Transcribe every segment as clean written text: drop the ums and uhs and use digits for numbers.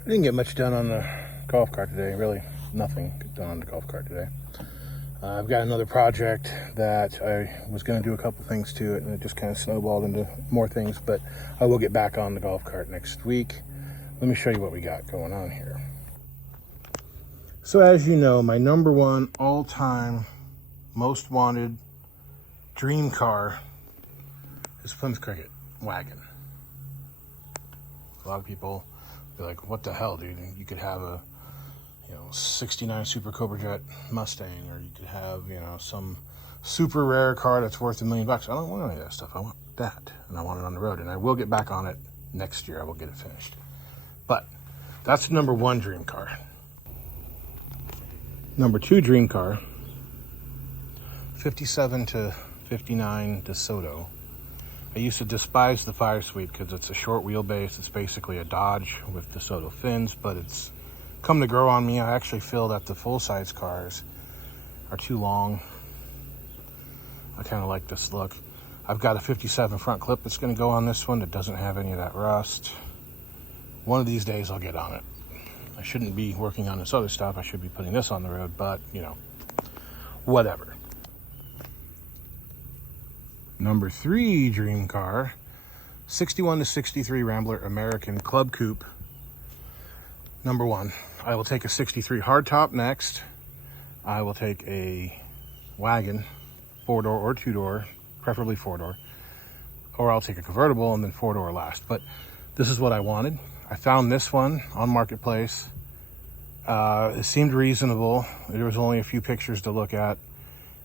I didn't get much done on the golf cart today, really nothing done on the golf cart today. I've got another project that I was going to do a couple things to it, and it just kind of snowballed into more things, but I will get back on the golf cart next week. Let me show you what we got going on here. So as you know, my number one all-time most wanted dream car is Plymouth Cricket wagon. A lot of people be like, what the hell, dude? You could have a 69 Super Cobra Jet Mustang, or you could have, some super rare car that's worth $1 million. I don't want any of that stuff. I want that, and I want it on the road, and I will get back on it next year. I will get it finished. But that's number one dream car. Number two dream car, 57 to 59 DeSoto. I used to despise the Fire Sweep because it's a short wheelbase. It's basically a Dodge with DeSoto fins, but it's come to grow on me. I actually feel that the full-size cars are too long. I kind of like this look. I've got a 57 front clip that's going to go on this one that doesn't have any of that rust. One of these days I'll get on it. I shouldn't be working on this other stuff. I should be putting this on the road, but, whatever. Number three dream car, 61 to 63 Rambler American Club Coupe. Number one, I will take a 63 hardtop next. I will take a wagon, 4-door or 2-door, preferably 4-door, or I'll take a convertible and then 4-door last. But this is what I wanted. I found this one on Marketplace. It seemed reasonable. There was only a few pictures to look at.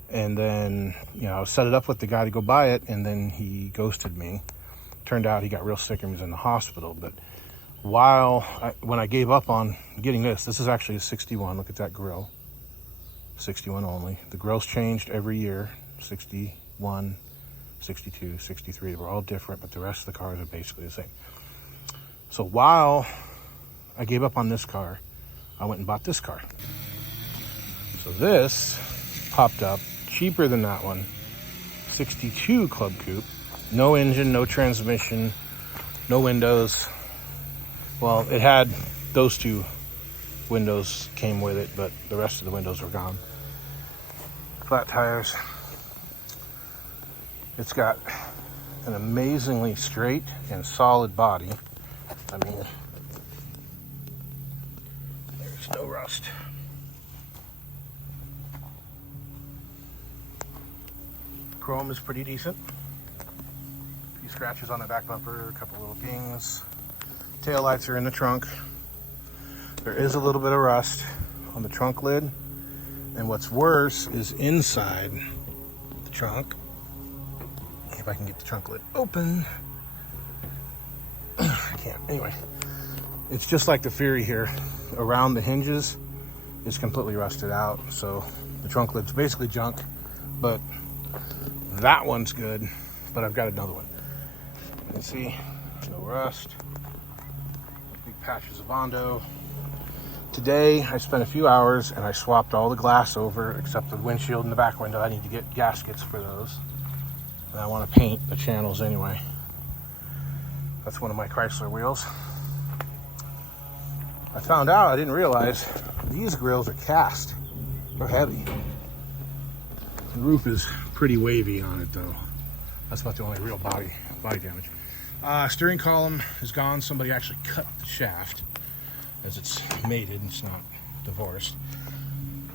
And then, I set it up with the guy to go buy it, and then he ghosted me. Turned out he got real sick and was in the hospital. But when I gave up on getting this is actually a 61. Look at that grill. 61 only. The grill's changed every year. 61, 62, 63. They were all different, but the rest of the cars are basically the same. So while I gave up on this car, I went and bought this car. So this popped up cheaper than that one. 62 Club Coupe. No engine, no transmission, no windows. Well, it had those two windows came with it, but the rest of the windows were gone. Flat tires. It's got an amazingly straight and solid body. I mean, there's no rust. Chrome is pretty decent. A few scratches on the back bumper, a couple little dings. Tail lights are in the trunk. There is a little bit of rust on the trunk lid. And what's worse is inside the trunk. If I can get the trunk lid open. I can't. Anyway, it's just like the Fury here. Around the hinges is completely rusted out. So the trunk lid's basically junk. But that one's good. But I've got another one. You can see no rust. Big patches of Bondo. Today I spent a few hours and I swapped all the glass over except the windshield and the back window. I need to get gaskets for those. And I want to paint the channels anyway. That's one of my Chrysler wheels. I found out, I didn't realize, these grills are cast. They're heavy. The roof is pretty wavy on it though. That's about the only real body damage. Steering column is gone. Somebody actually cut the shaft as it's mated and it's not divorced.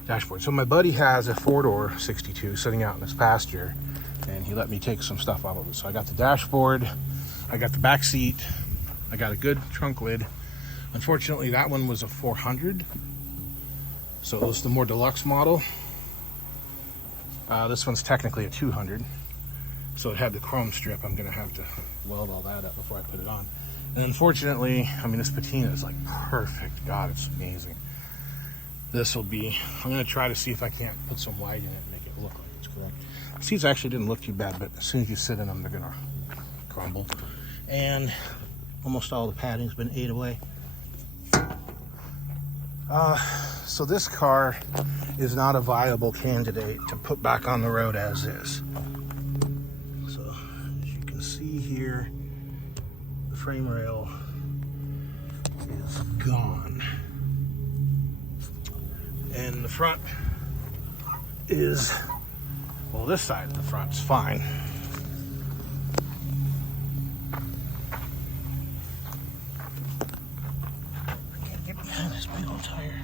Dashboard. So my buddy has a 4-door 62 sitting out in his pasture, and he let me take some stuff off of it. So I got the dashboard, I got the back seat, I got a good trunk lid. Unfortunately, that one was a 400, so it was the more deluxe model. This one's technically a 200, so it had the chrome strip. I'm gonna have to weld all that up before I put it on. And unfortunately, I mean, this patina is like perfect. God, it's amazing. This will be, I'm gonna try to see if I can't put some white in it and make it look like it's correct. The seats actually didn't look too bad, but as soon as you sit in them, they're gonna crumble. And almost all the padding's been ate away. So this car is not a viable candidate to put back on the road as is. So as you can see here, the frame rail is gone. And the front is, well, this side of the front's fine. I can't get behind this big old tire.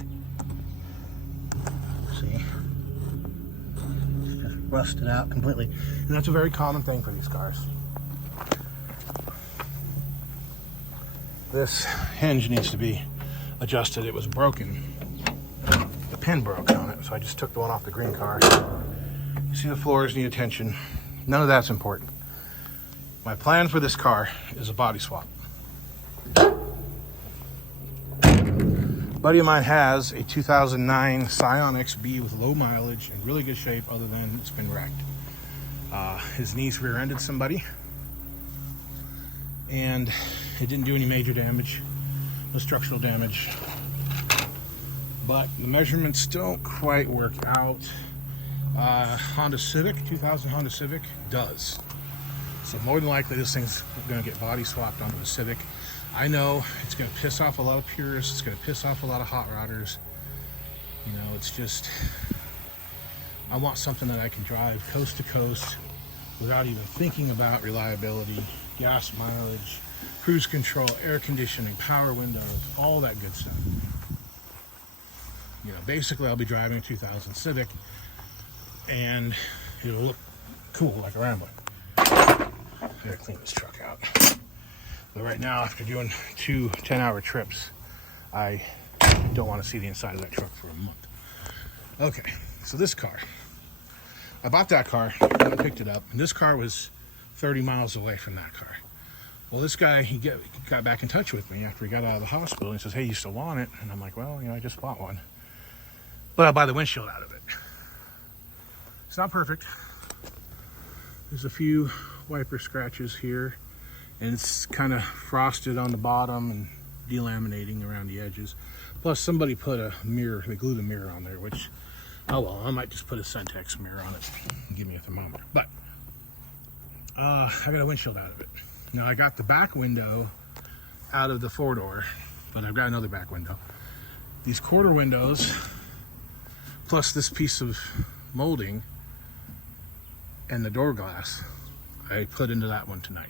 See? It's just rusted out completely. And that's a very common thing for these cars. This hinge needs to be adjusted. It was broken. The pin broke on it, so I just took the one off the green car. You see the floors need attention. None of that's important. My plan for this car is a body swap. A buddy of mine has a 2009 Scion XB with low mileage and really good shape other than it's been wrecked. His niece rear-ended somebody and it didn't do any major damage, no structural damage, but the measurements don't quite work out. Honda Civic, 2000 Honda Civic does. So more than likely this thing's gonna get body swapped onto a Civic. I know it's gonna piss off a lot of purists, it's gonna piss off a lot of hot rodders. You know, it's just, I want something that I can drive coast to coast without even thinking about reliability, gas mileage, cruise control, air conditioning, power windows, all that good stuff. You know, basically I'll be driving a 2000 Civic and it'll look cool like a Rambler. I gotta clean this truck out. But right now, after doing 2 10-hour trips, I don't want to see the inside of that truck for a month. Okay, so this car. I bought that car, and I picked it up, and this car was 30 miles away from that car. Well, this guy, he got back in touch with me after he got out of the hospital, and he says, hey, you still want it? And I'm like, well, you know, I just bought one. But I'll buy the windshield out of it. It's not perfect. There's a few wiper scratches here, and it's kind of frosted on the bottom and delaminating around the edges. Plus somebody put a mirror, they glued a mirror on there, which, oh well, I might just put a Centex mirror on it and give me a thermometer. But I got a windshield out of it. Now I got the back window out of the 4-door, but I've got another back window. These quarter windows, plus this piece of molding and the door glass, I put into that one tonight.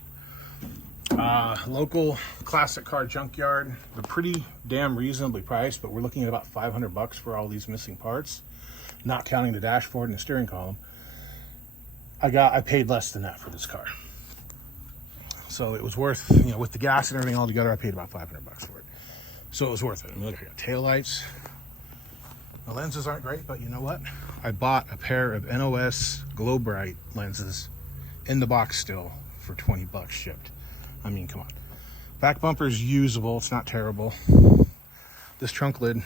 Local classic car junkyard. They're pretty damn reasonably priced, but we're looking at about 500 bucks for all these missing parts, not counting the dashboard and the steering column. I paid less than that for this car. So it was worth, you know, with the gas and everything all together, I paid about 500 bucks for it. So it was worth it. I mean, look, I got taillights. The lenses aren't great, but you know what? I bought a pair of NOS Glow Bright lenses in the box still for 20 bucks shipped. I mean, come on. Back bumper's usable, it's not terrible. This trunk lid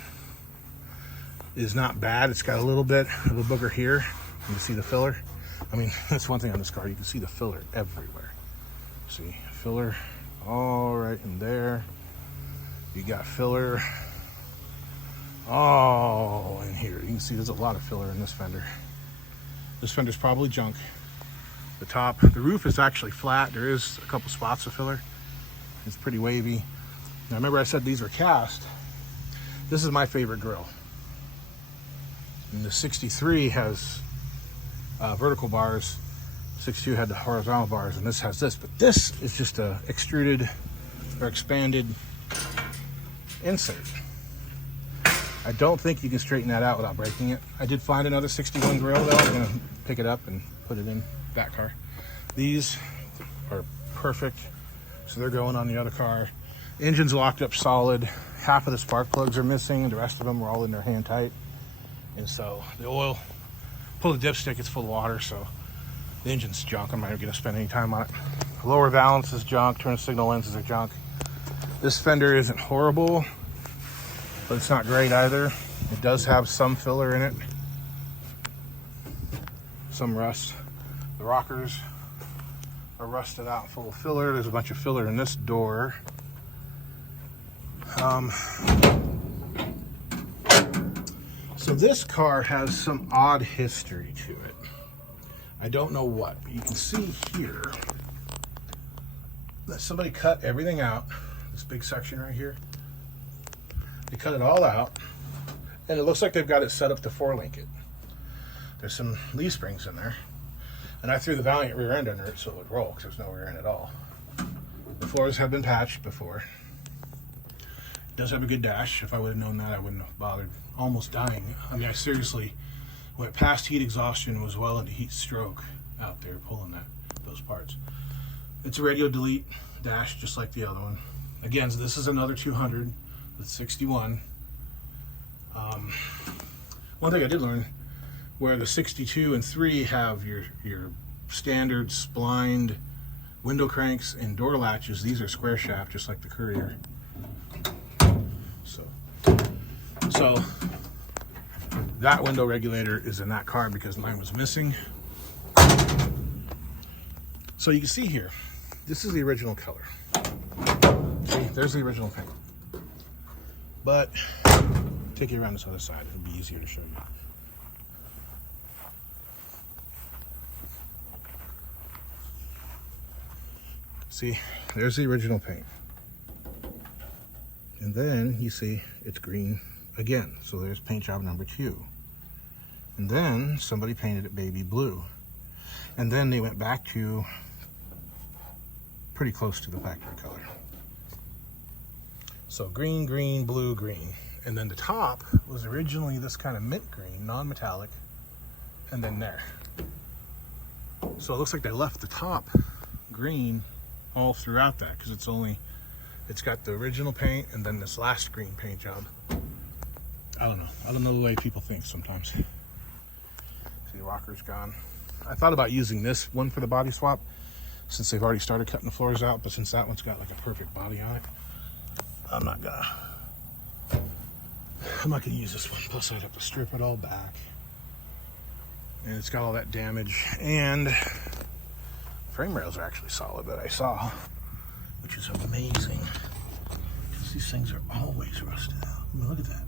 is not bad. It's got a little bit of a booger here. You can see the filler. I mean, that's one thing on this car. You can see the filler everywhere. See, filler all right in there. You got filler all in here. You can see there's a lot of filler in this fender. This fender's probably junk. The roof is actually flat. There is a couple spots of filler. It's pretty wavy. Now remember I said these were cast. This is my favorite grill. And the 63 has vertical bars. 62 had the horizontal bars, and this has this. But this is just a extruded or expanded insert. I don't think you can straighten that out without breaking it. I did find another 61 grill though. I'm gonna pick it up and put it in that car. These are perfect, so they're going on the other car. Engine's locked up solid. Half of the spark plugs are missing, and the rest of them are all in there hand tight. And so the oil, pull the dipstick, it's full of water, so the engine's junk. I'm not gonna spend any time on it. The lower valance is junk, turn signal lenses are junk. This fender isn't horrible, but it's not great either. It does have some filler in it, some rust. The rockers are rusted out, full of filler. There's a bunch of filler in this door. So this car has some odd history to it. I don't know what, but you can see here that somebody cut everything out, this big section right here, They cut it all out, and it looks like they've got it set up to 4-link it. There's some leaf springs in there, and I threw the Valiant rear end under it so it would roll, because there's no rear end at all. The floors have been patched before. It does have a good dash. If I would have known that, I wouldn't have bothered. Almost dying. I mean, I seriously went past heat exhaustion and was well into heat stroke out there pulling those parts. It's a radio delete dash just like the other one. Again, so this is another 200 with 61. One thing I did learn, where the 62 and 3 have your standard splined window cranks and door latches, these are square shaft just like the Courier. So that window regulator is in that car because mine was missing. So you can see here, this is the original color. See, there's the original paint. But take you around this other side, it'll be easier to show you. See, there's the original paint. And then you see it's green again. So there's paint job number 2. And then somebody painted it baby blue. And then they went back to pretty close to the factory color. So green, green, blue, green. And then the top was originally this kind of mint green, non-metallic, and then there. So it looks like they left the top green all throughout that, because it's got the original paint and then this last green paint job. I don't know the way people think sometimes. See, the rocker's gone. I thought about using this one for the body swap since they've already started cutting the floors out, but since that one's got like a perfect body on it, I'm not gonna use this one. Plus I'd have to strip it all back, and it's got all that damage, and frame rails are actually solid that I saw, which is amazing because these things are always rusted out. I mean, look at that.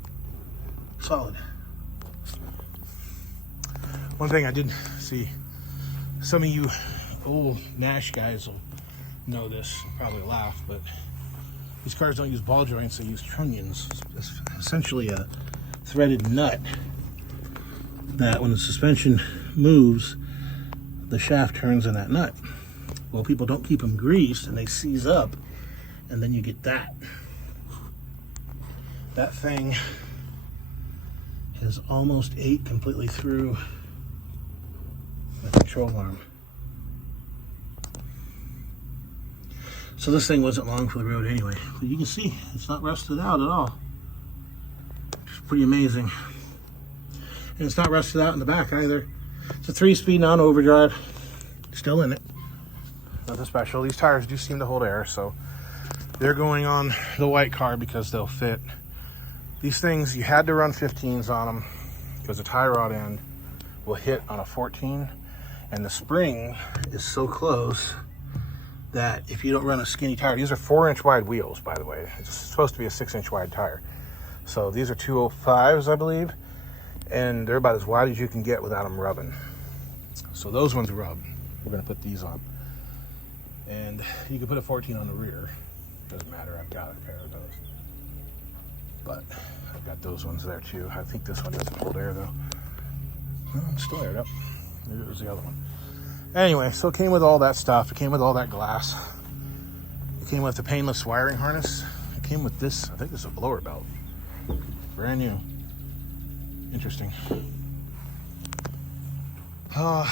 Solid. One thing I did see, some of you old Nash guys will know this, probably laugh, but these cars don't use ball joints, they use trunnions. It's essentially a threaded nut that when the suspension moves, the shaft turns in that nut. Well, people don't keep them greased and they seize up, and then you get that. That thing is almost ate completely through the control arm. So this thing wasn't long for the road anyway. But you can see it's not rusted out at all. It's pretty amazing. And it's not rusted out in the back either. It's a 3-speed non-overdrive. Still in it. Nothing special. These tires do seem to hold air, so they're going on the white car because they'll fit. These things, you had to run 15s on them because the tie rod end will hit on a 14, and the spring is so close that if you don't run a skinny tire, these are 4-inch wide wheels, by the way. It's supposed to be a 6-inch wide tire. So these are 205s, I believe, and they're about as wide as you can get without them rubbing. So those ones rub. We're gonna put these on. And you can put a 14 on the rear. Doesn't matter, I've got a pair of those. But I've got those ones there too. I think this one doesn't hold air though. Well, it's still aired up. Maybe it was the other one. Anyway, so it came with all that stuff. It came with all that glass. It came with the painless wiring harness. It came with this, I think this is a blower belt. Brand new. Interesting. Oh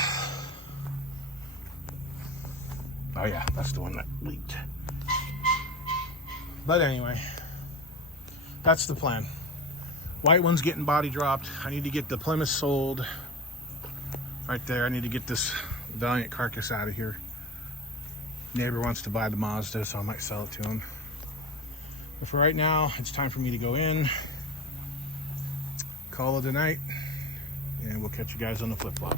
yeah, that's the one that leaked. But anyway, that's the plan. White one's getting body dropped. I need to get the Plymouth sold. Right there, I need to get this Valiant carcass out of here. Neighbor wants to buy the Mazda, so I might sell it to him. But for right now, it's time for me to go in, call it a night, and we'll catch you guys on the flip-flop.